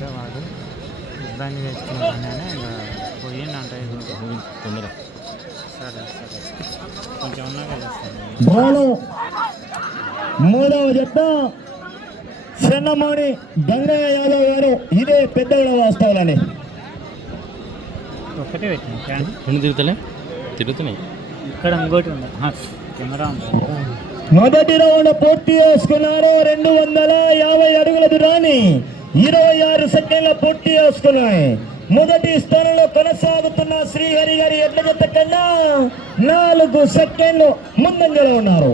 అంటే వాడు. ఇబ్బంది తెచ్చుకున్నాడని ఇంకా పోయిండంట ఈరోజు తొందర సరే సరే. కొంచెం బాలు మూడవ జత చెన్నమౌని గంగయ్య యాదవ్ గారు ఇదే పెద్దగడ వాస్తవాలని. ఒక్కటే పెట్టిన రెండు తిరుగుతలే? తిరుగుతున్నాయి. ఇక్కడ ఇంకోటి ఉంది. కెమెరా ఉంది. మొదటి రౌండ్ పూర్తి చేసుకున్నారు. రెండు వందల యాభై అడుగుల దూరాన్ని. ఇరవై ఆరు సెకండ్ల పూర్తి చేసుకున్నాయి మొదటి స్థానంలో కొనసాగుతున్న శ్రీహరి గారి ఎడ్ల జత కన్నా నాలుగు సెకండ్లు ముందంజలో ఉన్నారు.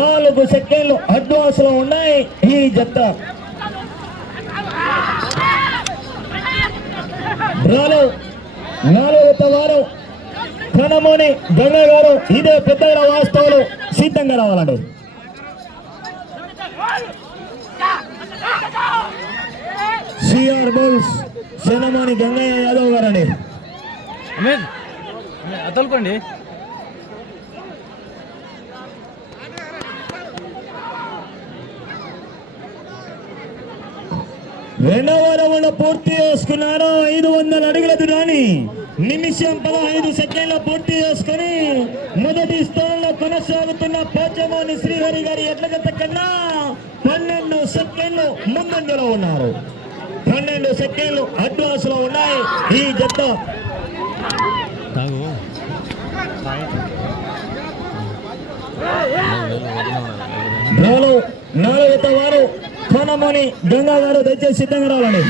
నాలుగు సెకండ్లు అడ్వాన్స్లో ఉన్నాయి ఈ జత డ్రాలో నాలుగవ జత కనమోని గంగ గారు ఇదే పెద్ద వాస్తవాలు సిద్ధంగా రావాలండి. సిఆర్ బుల్స్ సేనమోని గంగయ్య యాదవ్ అమీర్ అతలుకోండి రెండవ రౌండ్ పూర్తి చేసుకున్నారు. ఐదు వందల అడుగుల దూరాన్ని నిమిషం పదహైదు సెకండ్ల పూర్తి చేసుకుని మొదటి స్థానంలో కొనసాగుతున్న పోచమోని శ్రీహరి గారి ఎడ్ల జత కన్నా పన్నెండు సెకండ్లు ముందంజలో ఉన్నారు. పన్నెండు సెకండ్లు అడ్వాన్స్లో ఉన్నాయి. ఈ జత తాగు. డ్రాలో నాలుగు జత వారు. కోనమోని గంగా గారు దయచేసి సిద్ధంగా రావాలండి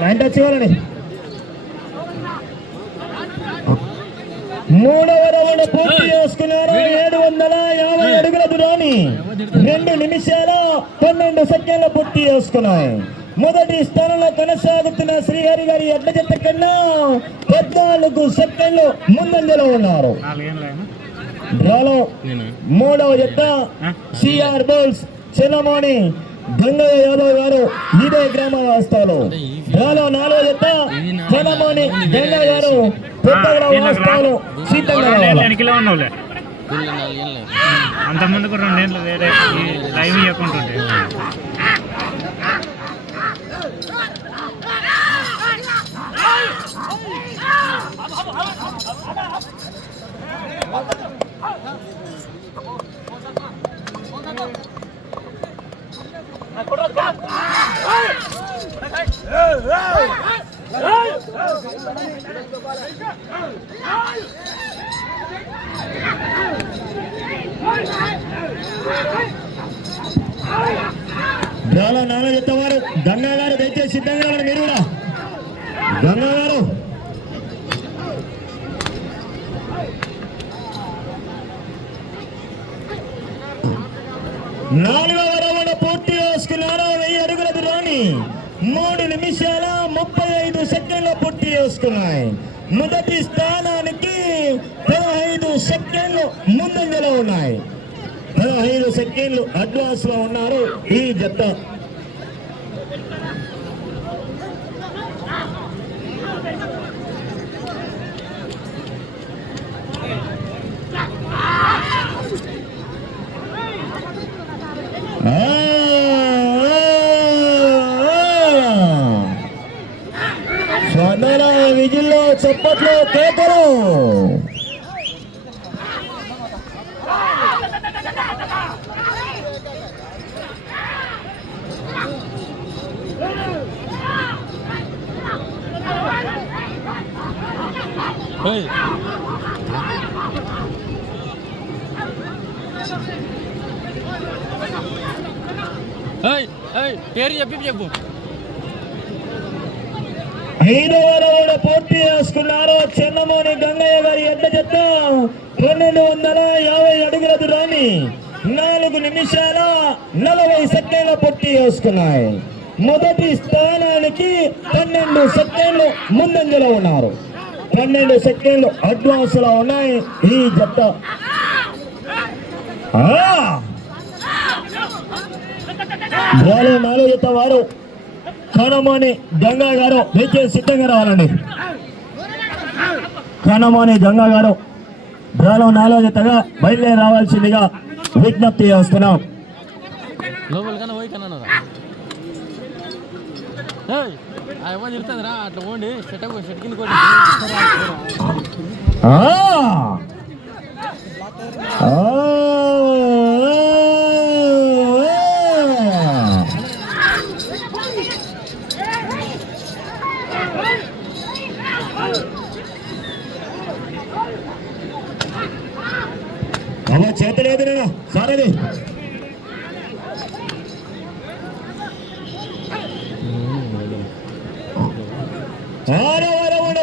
లైన్ టచ్ ఇవ్వాలండి మూడవ రౌండ్ పూర్తి చేసుకున్నారు. ఏడు వందల యాభై అడుగుల దూరాన్ని రెండు నిమిషాల పన్నెండు సెకండ్ల పూర్తి చేసుకున్నాయి. మొదటి స్థానంలో కొనసాగుతున్న శ్రీహరి గారి ఎడ్ల జత కన్నా పద్నాలుగు సెకండ్లు ముందంజలో ఉన్నారు. డ్రాలో మూడవ జత సిఆర్ బోల్స్ చిన్నమోని గంగయ్య యాదవ్ గారు ఇదే గ్రామ వాస్తవాలు డ్రాలో నాలుగో జత చిన్నమోని గంగయ్య గారు పెద్దగడ వాస్తవాలు సిద్ధంగా రెండేళ్ళు రావాలి? ముందుకు రెండేళ్ళు వేరే లైవ్ ఇవ్వకుంటుంటే డ్రాలో నాన్న చెప్తావారు. వారు గంగా గారు దయచేసి సిద్ధంగా రావాలి మీరు కూడా. గంగా గారు నాలుగవ రౌండ్ పూర్తి చేసుకున్నారు వెయ్యి అడుగుల దూరాన్ని మూడు నిమిషాల ముప్పై ఐదు సెకండ్ల పూర్తి చేసుకున్నాయి మొదటి స్థానానికి పదహైదు సెకండ్లు ముందంజలో ఉన్నాయి పదహైదు సెకండ్లు అడ్వాన్స్లో ఉన్నారు. ఈ జత చప్పట్లు కేకలు ఏయ్. ఏయ్, ఏయ్, పేరు చెప్పి చెప్పు ఐదవ పూర్తి చేసుకున్నారు చెన్నమోని గంగయ్య గారి ఎడ్డ జత పన్నెండు వందల యాభై అడుగుల దూరాన్ని నాలుగు నిమిషాల నలభై సెకండ్ల పూర్తి చేసుకున్నాయి మొదటి స్థానానికి పన్నెండు సెకండ్లు ముందంజలో ఉన్నారు. పన్నెండు సెకండ్లు అడ్వాన్స్లో ఉన్నాయి ఈ! వాళ్ళు నాలుగు జత వారు కనమోని గంగా గారు దయచేసి సిద్ధంగా రావాలండి. కనమోని గంగా గారు డ్రాలో నాలుగో జతగా బయలుదేరి రావాల్సిందిగా విజ్ఞప్తి చేస్తున్నాం. ఆ! లేదు నేను. సరేది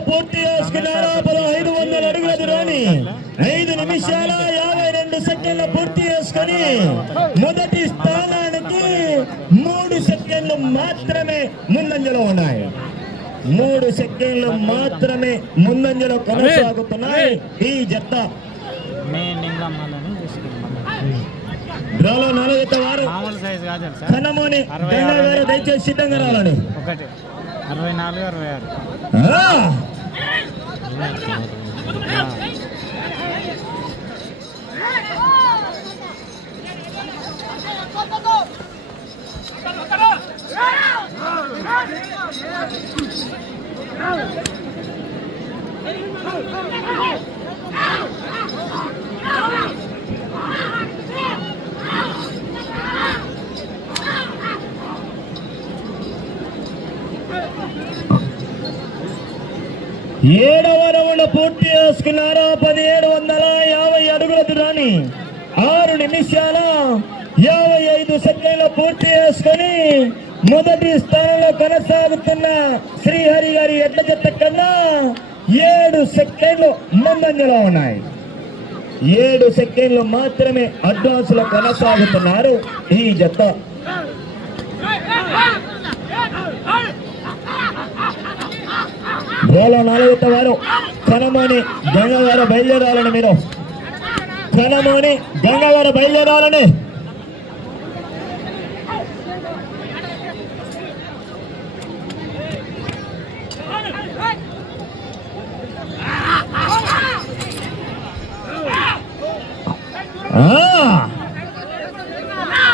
పూర్తి చేసుకున్నారు. పదహైదు వందల అడుగుల దూరాన్ని. ఐదు నిమిషాల యాభై రెండు సెకండ్లు పూర్తి చేసుకుని మొదటి స్థానానికి మూడు సెకండ్లు మాత్రమే ముందంజలో ఉన్నాయి. మూడు సెకండ్లు మాత్రమే ముందంజలో కొనసాగుతున్నాయి. ఈ జత డ్రాలో నాలుగు జత వారు. కన్నమోని గారు దయచేసి సిద్ధంగా రావాలని. ఒకటి. అరవై నాలుగు అరవై ఆరు. ఆ! ఏడవ రౌండ్ పూర్తి చేసుకున్నారు? పదిహేడు వందల యాభై అడుగుల దూరాన్ని ఆరు నిమిషాల యాభై ఐదు సెకండ్లు పూర్తి చేసుకొని మొదటి స్థానంలో కొనసాగుతున్న శ్రీహరి గారి ఎడ్ల చెత్త కన్నా ఏడు సెకండ్లు ముందంజలో ఉన్నాయి. ఏడు సెకండ్లు మాత్రమే అడ్వాన్స్లో కొనసాగుతున్నారు ఈ జత. గోళ నాలుగు వారు కనమోని గంగవారు బయలుదేరాలని మీరు. కనమోని గంగవారు బయలుదేరాలని.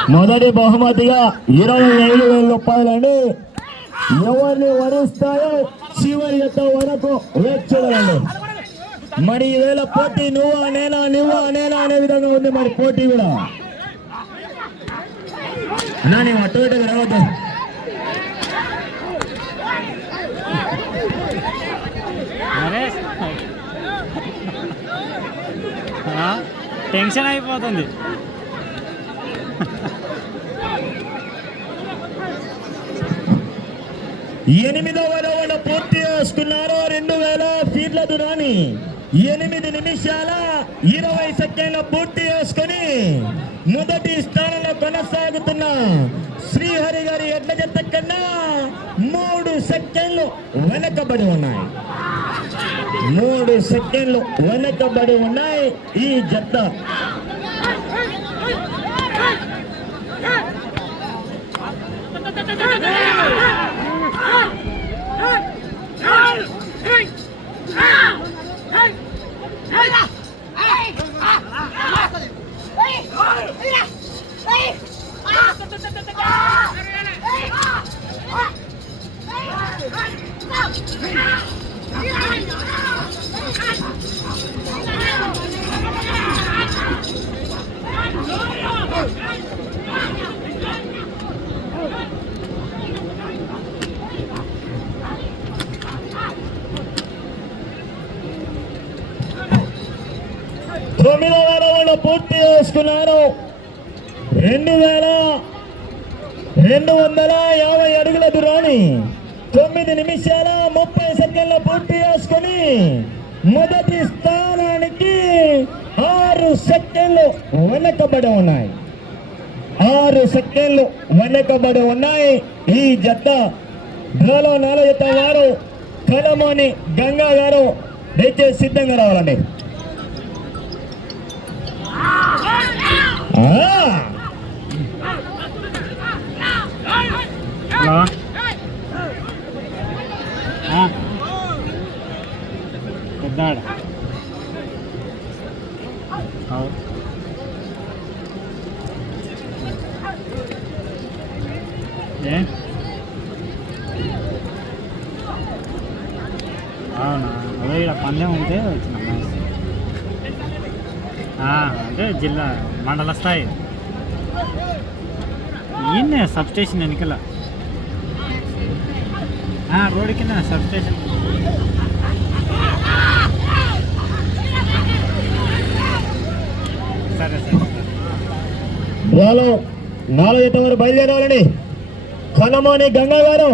మొదటి బహుమతిగా ఇరవై ఐదు వేల రూపాయలండి. ఎవరిని వరిస్తాయో చివరి యొక్క వరకు వేచి చూడాలండి మరి ఈవేళ పోటీ నువ్వు నేనా నువ్వు నేనా అనే విధంగా ఉంది మరి పోటీ కూడా. అన్నా నేను అటు ఇటు రావద్దు. టెన్షన్ అయిపోతుంది. ఎనిమిదవ రౌండ్ పూర్తి చేస్తున్నారు. రెండు వేల ఫీట్ల దూరాన్ని ఎనిమిది నిమిషాల ఇరవై సెకండ్లు పూర్తి చేసుకుని మొదటి స్థానంలో కొనసాగుతున్న శ్రీహరి గారి ఎడ్ల జత కన్నా మూడు సెకండ్లు వెనకబడి ఉన్నాయి. మూడు సెకండ్లు వెనకబడి ఉన్నాయి ఈ జత. Ah! తొమ్మిదవ రౌండ్ పూర్తి చేసుకున్నారు. రెండు వేల రెండు వందల యాభై అడుగుల దూరాన్ని తొమ్మిది నిమిషాల ముప్పై సెకండ్ల పూర్తి చేసుకొని మొదటి స్థానానికి ఆరు సెకండ్లు వెనకబడి ఉన్నాయి. ఆరు సెకండ్లు వెనకబడి ఉన్నాయి. ఈ జత డ్రాలో నాలుగు జత వారు కలమోని గంగా గారు దయచేసి సిద్ధంగా రావాలండి. อ๋อเหรอฮะกดได้เหรอเขาเนี่ย అవునా అదే ఇలా పందెం ఉంటే వచ్చిన అంటే ఆ, అదే జిల్లా మండల స్థాయి. ఈయన్నే సబ్ స్టేషన్ వెనుకల ఆ, రోడ్డు కింద సబ్ స్టేషన్ సరే సరే. నాలుగు జత వారు కనమోని గంగా గారు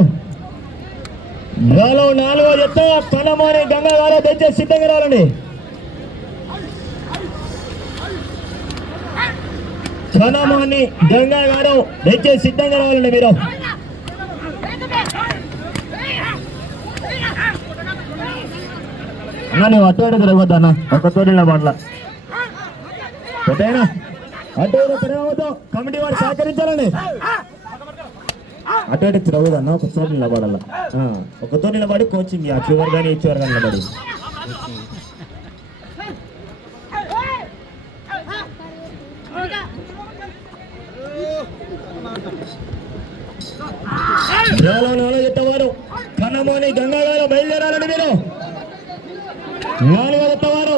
నాలుగో జత కనమోని గంగా గారు దయచేసి సిద్ధంగా రావాలండి కనమోని గంగా గారు దయచేసి సిద్ధంగా రావాలండి మీరు. అన్న నువ్వు అటు ఇటు తిరగొద్దు అన్న. ఒక తోడిన పట్ల పెట్టేనా అటు ఇటు తిరగవద్దు. కమిటీ వారు సహకరించాలండి. అటు ఇటు తిరగదు అన్న ఒక చోటు నిలబడాల. ఒక చోటు నిలబడి కోచింగ్ ఆ చివరి కానీ ఈ చివరి కానీ నిలబడి. నాలుగో వారు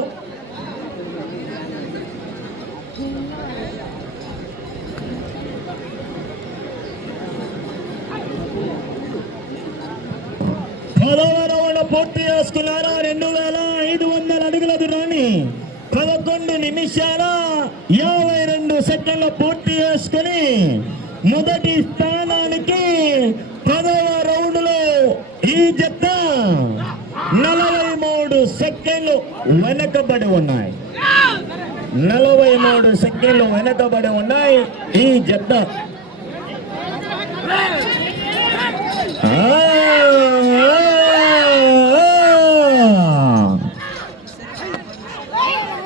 పదవ రౌండ్ పూర్తి చేసుకున్నారా రెండు వేల ఐదు వందల అడుగుల దూరాన్ని పదకొండు నిమిషాల యాభై రెండు సెకండ్లు పూర్తి చేసుకుని మొదటి స్థానానికి పదవ రౌండ్లో ఈ జత నలభై మూడు సెకండ్లు వెనకబడి ఉన్నాయి. నలభై మూడు సెకండ్లు వెనకబడి ఉన్నాయి. ఈ జత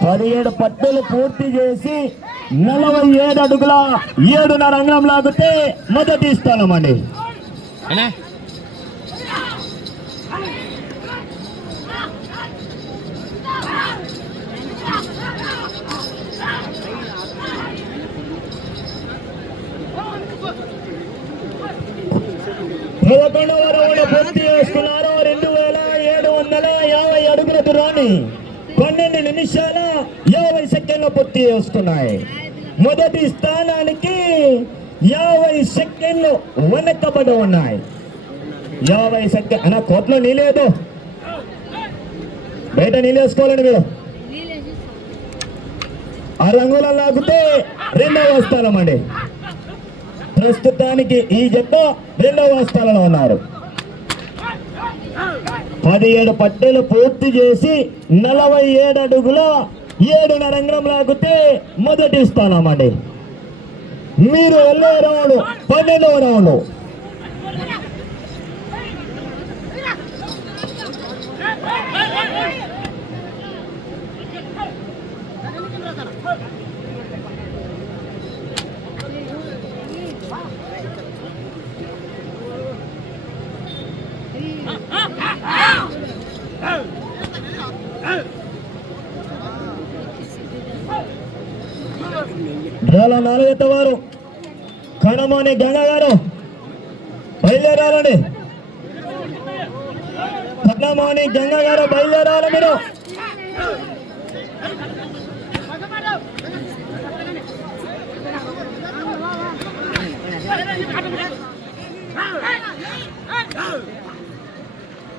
పదిహేడు పట్టులు పూర్తి చేసి నలభై ఏడు అడుగుల ఏడున్నర రంగం లాగితే మొదటి స్థానం అండి. పదకొండవ రౌండ్ పూర్తి చేసుకున్నారు రెండు వేల ఏడు వందల యాభై అడుగుల దూరాన్ని పన్నెండు నిమిషాల యాభై సెకండ్లు పూర్తి చేసుకున్నాయి మొదటి స్థానానికి యాభై సెకండ్లు వెనకబడి ఉన్నాయి. యాభై సెకండ్ అన్న కోట్లో నీలేదు బయట నీళ్ళు వేసుకోవాలండి మీరు. ఆ రంగుల లాగితే రెండవ స్థానం అండి. ప్రస్తుతానికి ఈ జత రెండవ స్థానంలో ఉన్నారు పదిహేడు పట్టెలు పూర్తి చేసి నలభై ఏడు అడుగుల ఏడు అంగం లాగితే మొదటి స్థానం అండి మీరు వెళ్ళే రౌండ్ పన్నెండవ రౌండ్ డ్రాలో నాలుగైతే వారు. కనమాని గంగా గారు. బయలుదేరాలండి కనమాని గంగా గారు బయలుదేరాలి మీరు.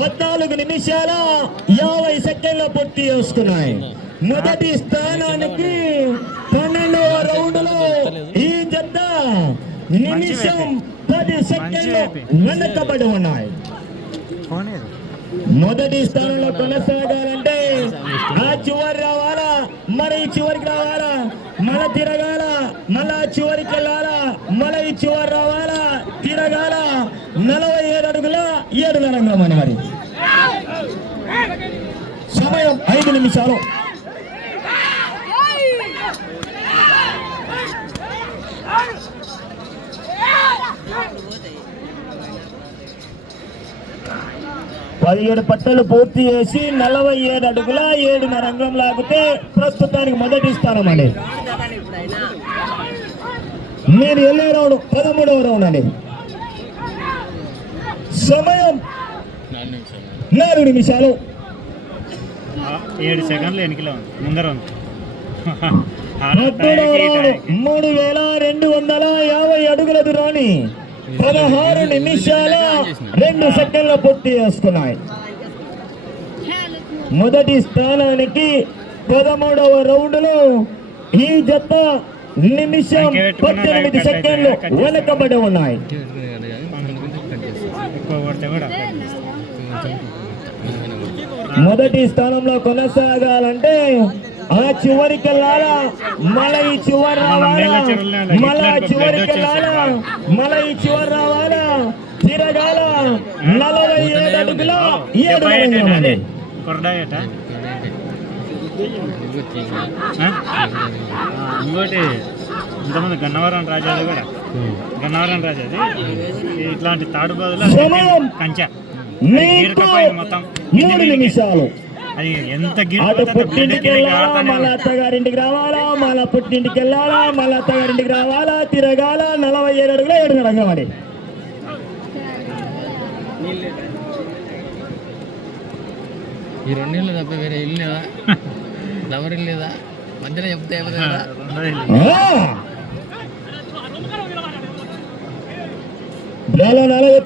పద్నాలుగు నిమిషాల యాభై సెకండ్ల పూర్తి చేసుకున్నాయి. మొదటి స్థానానికి పన్నెండవ రౌండ్లో ఈ జత నిమిషం పది సెకండ్లు వెనకబడి ఉన్నాయి. మొదటి స్థానంలో కొనసాగాలంటే ఆ చివరి రావాలా? ఈ చివరికి రావాలా? మళ్ళా తిరగాల? మళ్ళా చివరికి వెళ్ళాలా? మళ్ళీ ఈ చివరి రావాలా? తిరగాల? నలభై ఏడు అడుగుల ఏడు రంగం మరి. సమయం ఐదు నిమిషాలు. పదిహేడు పట్టలు పూర్తి చేసి నలభై ఏడు అడుగుల ఏడున్నర రంగం లాగితే ప్రస్తుతానికి మొదటి స్థానం అండి నేను వెళ్ళే రౌండ్ పదమూడవ రౌండ్ అండి సమయం నాలుగు నిమిషాలు. ఏడు సెకండ్లు ఉంది ముందర. మూడు వేల రెండు వందల యాభై అడుగుల దూరాన్ని పదహారు నిమిషాల రెండు సెకండ్ల పూర్తి చేసుకున్నాయి. మొదటి స్థానానికి పదమూడవ రౌండ్లో ఈ జత నిమిషం పద్దెనిమిది సెకండ్లు వెనకబడి ఉన్నాయి. మొదటి స్థానంలో కొనసాగాలంటే ఆ చివరికి వెళ్ళాలా మళ్ళీ ఈ చివరి రావాలా మళ్ళా చివరికి వెళ్ళాలా మళ్ళీ ఈ చివరి రావాలా తిరగాల నలభై ఏడు అడుగుల ఏడు ఇంకోటి ఇంతమంది గన్నవరం రాజాది కూడా. గన్నవరం రాజాది. ఇట్లాంటి తాడు బదులు. కంచె. మొత్తం మూడు నిమిషాలు. అది ఎంత అటు పుట్టింటికి వెళ్ళాలా మళ్ళా అత్తగారింటికి రావాలా మళ్ళా పుట్టింటికి వెళ్ళాలా మళ్ళా అత్తగారింటికి రావాలా? తిరగాల? నలభై ఏడు అడుగుల ఏడు రంగం అండి ఈ రెండు ఇల్లు తప్ప వేరే ఇల్లు లేదా? లవర్ ఇల్లు లేదా? మధ్యలో చెప్తే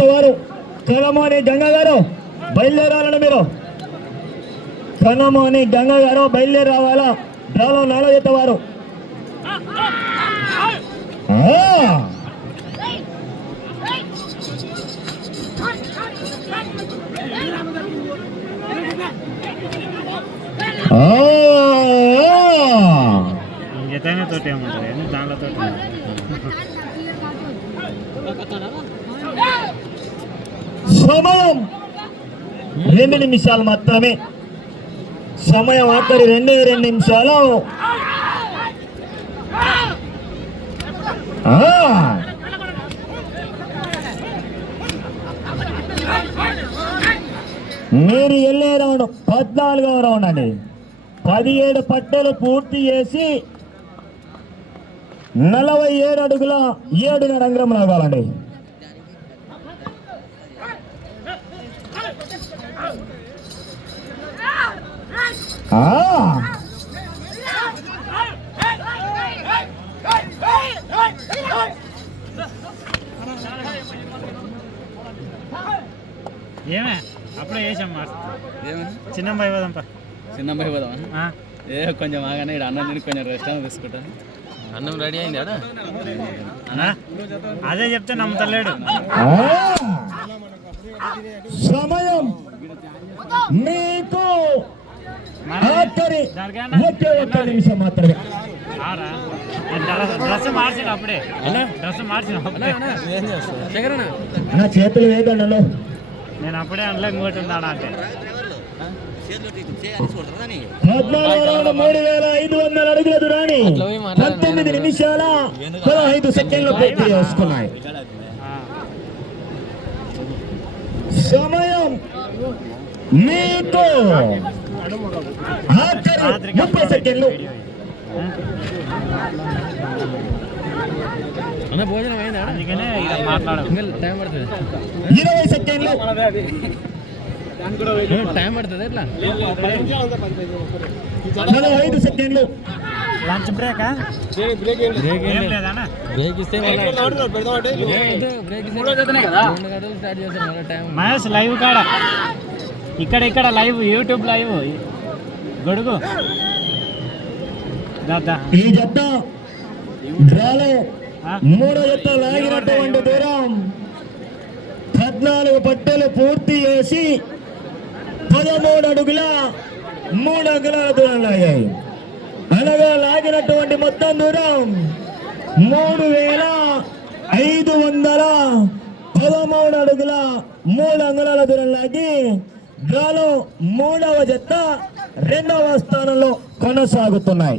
వారు గారు బయలుదేరాలండి మీరు. కనమోని గంగ గారు బయలుదేరి రావాలా బ్రాలో నాలుగైతే వారు ఆ! ఆ! జతైన తోటి ఏముంటుంది కానీ దాంట్లో తోటి సమయం రెండు నిమిషాలు మాత్రమే సమయం ఆఖరి రెండే రెండు నిమిషాలు. మీరు వెళ్ళే రౌండ్ పద్నాలుగవ రౌండ్ అండి. పదిహేడు పట్టెలు పూర్తి చేసి నలభై ఏడు అడుగుల ఏడున్నర రంధ్రం రావాలండి. ఏమే? అప్పుడే వేసాం ఏమన్నా చిన్న పోదాంపా చిన్న పోదామా? ఏ కొంచెం ఆగానే ఇక్కడ అన్నం తిని కొంచెం రెస్ట్ అని తీసుకుంటాను అన్నం రెడీ అయింది ఆడ? అదే చెప్తే నమ్ముతలేడు. ఆ! సమయం. మీకు నా చేతులు నేను అప్పుడే అందులో ఇంకోటి ఉన్నాడా అంటే. పద్నాలుగు రౌండ్ మూడు వేల ఐదు వందల అడుగుల దూరాన్ని పంతొమ్మిది నిమిషాల పదహైదు సెకండ్లు పూర్తి చేసుకున్నాయి. సమయం. మీకు ఆఖరి ముప్పై సెకండ్లు. భోజనం అయిందా? ఇరవై సెకండ్లు. టైం పడుతుంది ఎట్లా? పదహైదు సెకండ్లు. లంచ్ బ్రేకా? బ్రేక్ బ్రేక్ ఇస్తే బ్రేక్ ఇస్తే టైం. మహేష్ లైవ్ కాడ. ఇక్కడ ఇక్కడ లైవ్ యూట్యూబ్ లైవ్ గొడుగు. ఈ డ్రాలో మూడో జత లాగినటువంటి దూరం. పద్నాలుగు పట్టెలు పూర్తి చేసి పదమూడు అడుగుల మూడు అంగుళాల దూరం లాగాయి. అనగా లాగినటువంటి మొత్తం దూరం మూడు వేల ఐదు వందల పదమూడు అడుగుల మూడు అంగుళాల దూరం లాగి డ్రాలో మూడవ జత రెండవ స్థానంలో కొనసాగుతున్నాయి.